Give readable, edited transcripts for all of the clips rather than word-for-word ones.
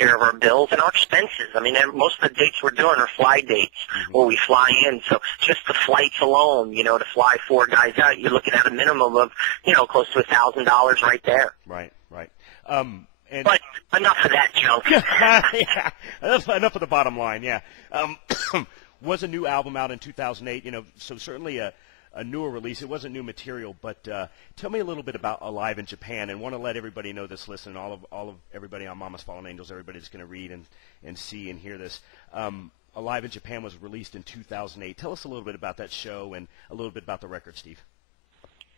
care of our bills and our expenses. I mean, most of the dates we're doing are fly dates where we fly in. So just the flights alone, you know, to fly 4 guys out, you're looking at a minimum of, you know, close to $1,000 right there. Right. But enough of that junk. Yeah, enough of the bottom line, yeah. Was a new album out in 2008, you know, so certainly a newer release. It wasn't new material, but tell me a little bit about Alive in Japan, and want to let everybody know this, listen, all of everybody on Mama's Fallen Angels, everybody that's going to read and see and hear this. Alive in Japan was released in 2008. Tell us a little bit about that show and a little bit about the record, Steve.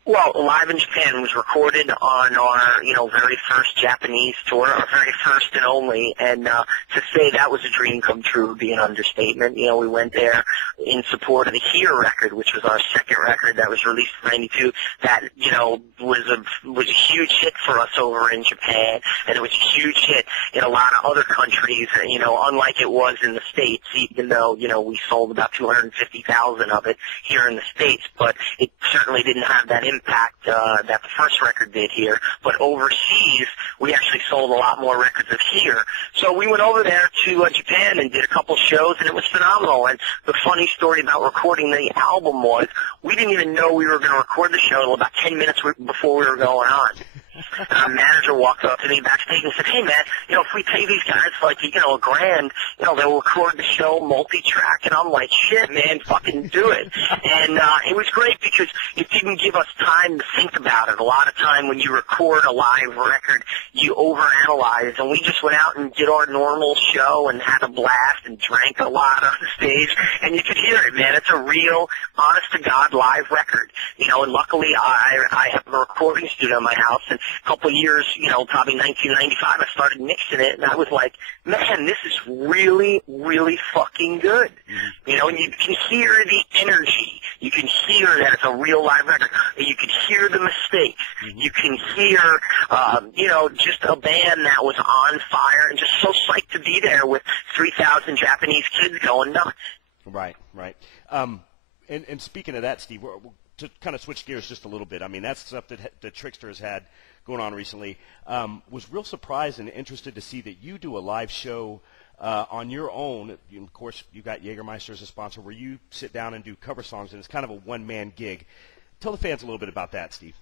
Well, Live in Japan was recorded on our, you know, very first Japanese tour, our very first and only, and to say that was a dream come true would be an understatement. You know, we went there in support of the Here record, which was our second record that was released in '92. That, you know, was a huge hit for us over in Japan, and it was a huge hit in a lot of other countries. You know, unlike it was in the States, even though, you know, we sold about 250,000 of it here in the States, but it certainly didn't have that impact that the first record did here. But overseas, we actually sold a lot more records of Here. So we went over there to Japan and did a couple shows, and it was phenomenal. And the funny story about recording the album was we didn't even know we were going to record the show until about 10 minutes before we were going on. Our manager walked up to me backstage and said, "Hey, man, you know, if we pay these guys like, you know, $1,000, you know, they'll record the show multi-track." And I'm like, "Shit, man, fucking do it." And it was great because it didn't give us time to think about it. A lot of time when you record a live record, you overanalyze, and we just went out and did our normal show and had a blast and drank a lot on stage, and you could hear it, man. It's a real, honest-to-God live record. You know, and luckily I have a recording studio in my house, and a couple of years, you know, probably 1995, I started mixing it, and I was like, man, this is really, really fucking good. You know, and you can hear the energy. You can hear that it's a real live record. You can hear the mistakes. You can hear, you know, just a band that was on fire and just so psyched to be there with 3,000 Japanese kids going nuts. Right. And speaking of that, Steve, to kind of switch gears just a little bit, I mean, that's stuff that Trixter has had going on recently. Was real surprised and interested to see that you do a live show on your own. Of course, you got Jägermeister as a sponsor, where you sit down and do cover songs, and it's kind of a one-man gig. Tell the fans a little bit about that, Steve.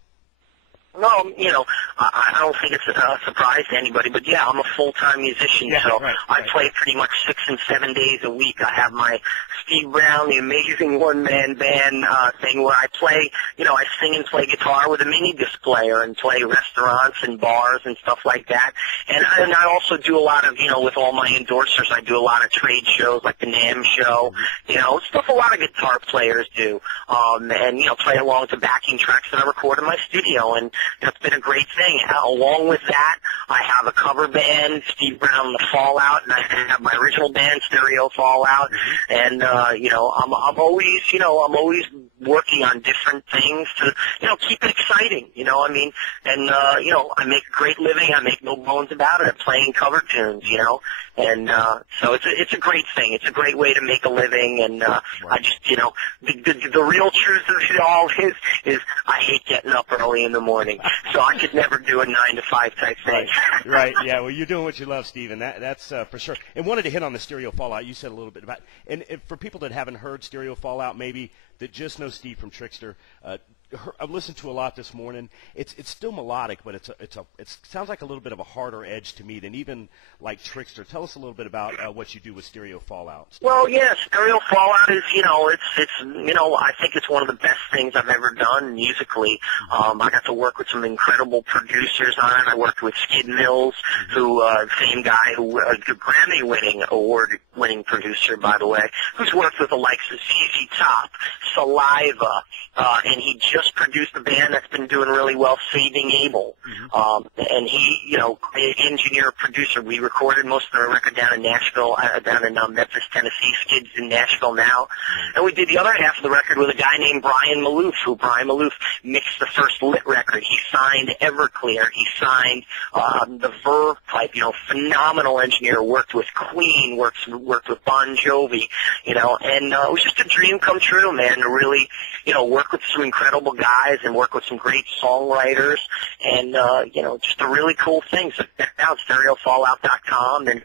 No, you know, I don't think it's a surprise to anybody, but yeah, I'm a full-time musician, so I play pretty much 6 and 7 days a week. I have my Steve Brown, the Amazing One-Man Band thing where I play, you know, I sing and play guitar with a mini disc player and play restaurants and bars and stuff like that. And I also do a lot of, you know, with all my endorsers, I do a lot of trade shows like the NAMM show, you know, stuff a lot of guitar players do, and, you know, play along to backing tracks that I record in my studio, and that's been a great thing. Along with that, I have a cover band, Steve Brown and the Fallout, and I have my original band, Stereo Fallout. And you know, I'm always working on different things to, you know, keep it exciting. You know, I mean, and you know, I make a great living. I make no bones about it. I'm playing cover tunes. You know, and so it's a great thing. It's a great way to make a living. And I just, you know, the real truth of it all is I hate getting up early in the morning. So I could never do a 9-to-5 type thing. Right. Yeah. Well, you're doing what you love, Steve, and that's for sure. And wanted to hit on the Stereo Fallout. You said a little bit about, and for people that haven't heard Stereo Fallout, maybe that just know Steve from Trixter. I've listened to a lot this morning. It's still melodic, but it sounds like a little bit of a harder edge to me than even like Trixter. Tell us a little bit about what you do with Stereo Fallout. Well, yeah, Stereo Fallout is, you know, it's you know, I think it's one of the best things I've ever done musically. I got to work with some incredible producers on it. I worked with Skid Mills, who same guy who a Grammy-winning, award-winning producer, by the way, who's worked with the likes of ZZ Top, Saliva, and he just produced a band that's been doing really well, Saving Abel. And he, you know, engineer, producer. We recorded most of the record down in Nashville, down in Memphis, Tennessee. Skid's in Nashville now. And we did the other half of the record with a guy named Brian Malouf, who Brian Malouf mixed the first Lit record. He signed Everclear. He signed the Verve type, you know, phenomenal engineer, worked with Queen, worked with Bon Jovi, you know, and it was just a dream come true, man, to really, work with some incredible guys and work with some great songwriters and, just a really cool thing. So check out stereofallout.com and